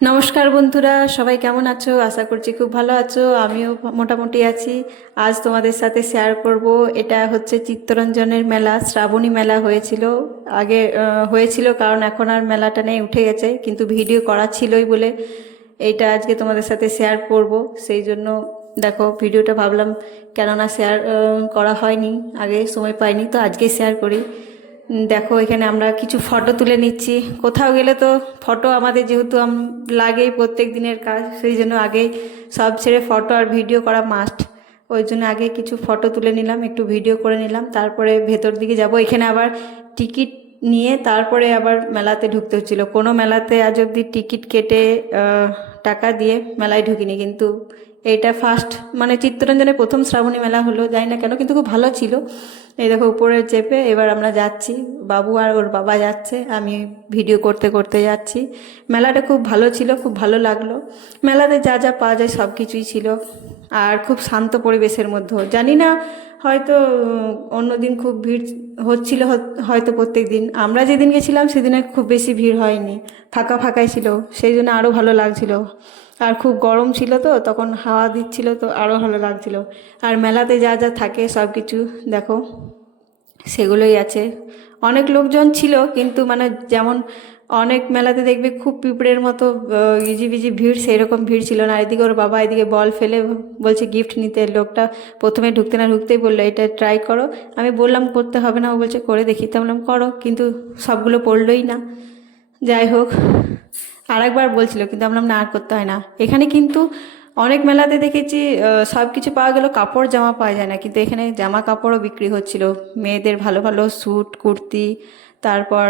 নমস্কার বন্ধুরা, সবাই কেমন আছো? আশা করছি খুব ভালো আছো। আমিও মোটামুটি আছি। আজ তোমাদের সাথে শেয়ার করব, এটা হচ্ছে চিত্তরঞ্জনের মেলা, শ্রাবণী মেলা হয়েছিল আগে। হয়েছিল কারণ এখন আর মেলাটা নেই, উঠে গেছে, কিন্তু ভিডিও করা ছিলই বলে এইটা আজকে তোমাদের সাথে শেয়ার করব। সেই জন্য দেখো ভিডিওটা ভাবলাম কেননা শেয়ার করা হয়নি, আগে সময় পাইনি, তো আজকে শেয়ার করি। দেখো এখানে আমরা কিছু ফটো তুলে নিচ্ছি। কোথাও গেলে তো ফটো আমাদের যেহেতু লাগেই, প্রত্যেক দিনের কাজ, সেই জন্য আগেই সব ছেড়ে ফটো আর ভিডিও করা মাস্ট। ওই জন্য আগে কিছু ফটো তুলে নিলাম, একটু ভিডিও করে নিলাম, তারপরে ভেতর দিকে যাব। এখানে আবার টিকিট নিয়ে তারপরে আবার মেলাতে ঢুকতে হচ্ছিল। কোনো মেলাতে আজ অবধি টিকিট কেটে টাকা দিয়ে মেলায় ঢুকিনি, কিন্তু এইটা ফার্স্ট, মানে চিত্তরঞ্জনের প্রথম শ্রাবণী মেলা হলো, জানি না কেন, কিন্তু খুব ভালো ছিল। এই দেখো উপরে চেপে এবার আমরা যাচ্ছি, বাবু আর ওর বাবা যাচ্ছে, আমি ভিডিও করতে করতে যাচ্ছি। মেলাটা খুব ভালো ছিল, খুব ভালো লাগলো। মেলাতে যা যা পাওয়া যায় সব কিছুই ছিল, আর খুব শান্ত পরিবেশের মধ্যে। জানি না, হয়তো অন্যদিন খুব ভিড় হচ্ছিল, হয়তো প্রত্যেক দিন। আমরা যেদিন গেছিলাম সেদিনে খুব বেশি ভিড় হয়নি, ফাঁকা ফাঁকাই ছিল, সেই জন্য আরও ভালো লাগছিল। আর খুব গরম ছিল তো তখন, হাওয়া দিচ্ছিল, তো আরও ভালো লাগছিল। আর মেলাতে যা যা থাকে সব কিছু দেখো, সেগুলোই আছে। অনেক লোকজন ছিল, কিন্তু মানে যেমন অনেক মেলাতে দেখবে খুব পিঁপড়ের মতো ইজিবিজি ভিড়, সেই রকম ভিড় ছিল না। এদিকে ওর বাবা এদিকে বল ফেলে বলছে গিফট নিতে। লোকটা প্রথমে ঢুকতে না ঢুকতেই বললো এটা ট্রাই করো। আমি বললাম করতে হবে না, ও বলছে করে দেখি, তো বললাম করো, কিন্তু সবগুলো পড়লোই না। যাই হোক, আর একবার বলছিল, কিন্তু আমরা না, আর করতে হয় না। এখানে কিন্তু অনেক মেলাতে দেখেছি সব কিছু পাওয়া গেল, কাপড় জামা পাওয়া যায় না, কিন্তু এখানে জামা কাপড়ও বিক্রি হচ্ছিল। মেয়েদের ভালো ভালো স্যুট, কুর্তি, তারপর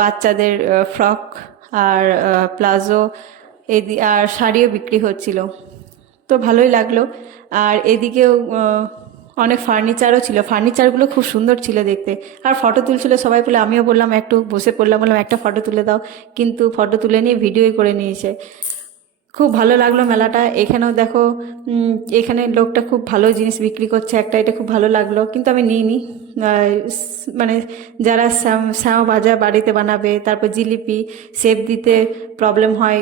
বাচ্চাদের ফ্রক আর প্লাজো, আর শাড়িও বিক্রি হচ্ছিল, তো ভালোই লাগলো। আর এদিকেও অনেক ফার্নিচারও ছিল, ফার্নিচারগুলো খুব সুন্দর ছিল দেখতে। আর ফটো তুলছিল সবাই বলে, আমিও বললাম একটু বসে পড়লাম, বললাম একটা ফটো তুলে দাও, কিন্তু ফটো তুলে নিয়ে ভিডিওই করে নিয়েছে। খুব ভালো লাগলো মেলাটা। এখানেও দেখো এখানে লোকটা খুব ভালো জিনিস বিক্রি করছে একটা, এটা খুব ভালো লাগলো, কিন্তু আমি নিইনি। মানে যারা শ্যাও ভাজা বাড়িতে বানাবে, তারপর জিলিপি, শেপ দিতে প্রবলেম হয়,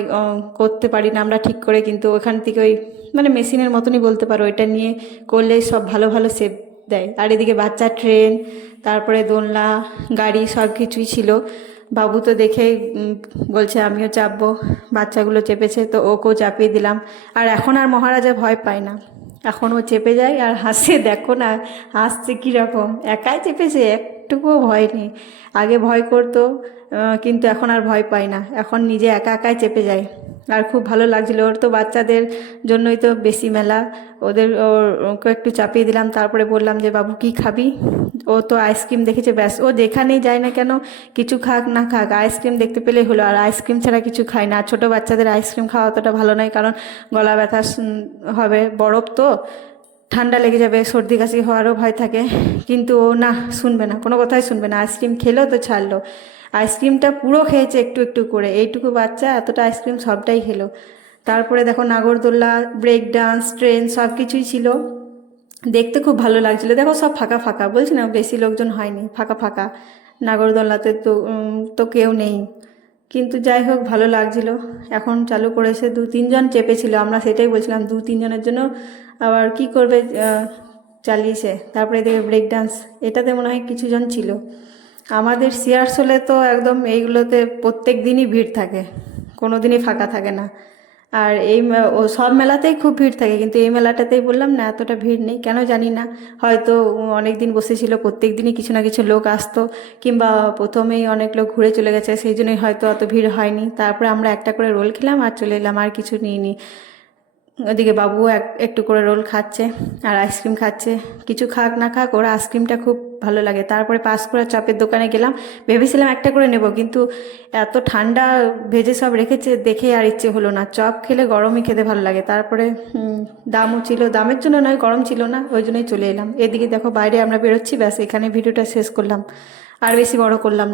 করতে পারি না আমরা ঠিক করে, কিন্তু ওখান থেকে ওই মানে মেশিনের মতনই বলতে পারো, এটা নিয়ে করলেই সব ভালো ভালো শেপ দেয়। আর এদিকে বাচ্চা ট্রেন, তারপরে দোলনা, গাড়ি, সব কিছুই ছিল। বাবু তো দেখেই বলছে আমিও চাপবো, বাচ্চাগুলো চেপেছে তো ওকেও চাপিয়ে দিলাম। আর এখন আর মহারাজা ভয় পায় না, এখন ও চেপে যায় আর হাসে, দেখো না হাসছে কীরকম, একাই চেপেছে, একটুকুও ভয় নেই। আগে ভয় করতো, কিন্তু এখন আর ভয় পায় না, এখন নিজে একা একাই চেপে যায়। আর খুব ভালো লাগছিল। ওর তো বাচ্চাদের জন্যই তো বেশি মেলা, ওকে একটু চাপিয়ে দিলাম, তারপরে বললাম যে বাবু কি খাবি। ও তো আইসক্রিম দেখেছে, ব্যাস, ও যেখানেই যায় না কেন, কিছু খাক না খাক, আইসক্রিম দেখতে পেলেই হলো। আর আইসক্রিম ছাড়া কিছু খায় না। আর ছোটো বাচ্চাদের আইসক্রিম খাওয়া অতটা ভালো নয়, কারণ গলা ব্যথা হবে, বরফ তো, ঠান্ডা লেগে যাবে, সর্দি কাশি হওয়ারও ভয় থাকে। কিন্তু ও না, শুনবে না, কোনো কথাই শুনবে না। আইসক্রিম খেলো তো ছাড়লো, আইসক্রিমটা পুরো খেয়েছে একটু একটু করে, এইটুকু বাচ্চা এতটা আইসক্রিম সবটাই খেলো। তারপরে দেখো নাগরদোল্লা, ব্রেক ডান্স, ট্রেন, সব কিছুই ছিল, দেখতে খুব ভালো লাগছিল। দেখো সব ফাঁকা ফাঁকা, বলছি না বেশি লোকজন হয়নি, ফাঁকা ফাঁকা। নাগরদোল্লাতে তো তো কেউ নেই, কিন্তু যাই হোক ভালো লাগছিল। এখন চালু করেছে, 2-3 জন চেপেছিল, আমরা সেটাই বলছিলাম 2-3 জনের জন্য আবার কি করবে, চালিয়েছে। তারপরে এদিকে ব্রেক ডান্স, এটাতে মনে হয় কিছু জন ছিল। আমাদের সিয়ারসোলে তো একদম এইগুলোতে প্রত্যেক দিনই ভিড় থাকে, কোনো দিনই ফাঁকা থাকে না। আর ও সব মেলাতেই খুব ভিড় থাকে, কিন্তু এই মেলাটাতেই বললাম না এতটা ভিড় নেই, কেন জানি না। হয়তো অনেক দিন বসেছিল, প্রত্যেক দিনই কিছু না কিছু লোক আসতো, কিংবা প্রথমেই অনেক লোক ঘুরে চলে গেছে, সেই জন্যই হয়তো অত ভিড় হয়নি। তারপরে আমরা একটা করে রোল খেলাম আর চলে এলাম, আর কিছু নিইনি। ওদিকে বাবু একটু করে রোল খাচ্ছে আর আইসক্রিম খাচ্ছে। কিছু খাক না খাক, ওরা আইসক্রিমটা খুব ভালো লাগে। তারপরে পাঁশকুড়া চপের দোকানে গেলাম, ভেবেছিলাম একটা করে নেব, কিন্তু এত ঠান্ডা ভেজে সব রেখেছে দেখে আর ইচ্ছে হলো না। চপ খেলে গরমই খেতে ভালো লাগে। তারপরে দামও ছিল, দামের জন্য নয়, গরম ছিল না, ওই জন্যই চলে এলাম। এদিকে দেখো বাইরে আমরা বেরোচ্ছি, ব্যাস এখানে ভিডিওটা শেষ করলাম, আর বেশি বড় করলাম না।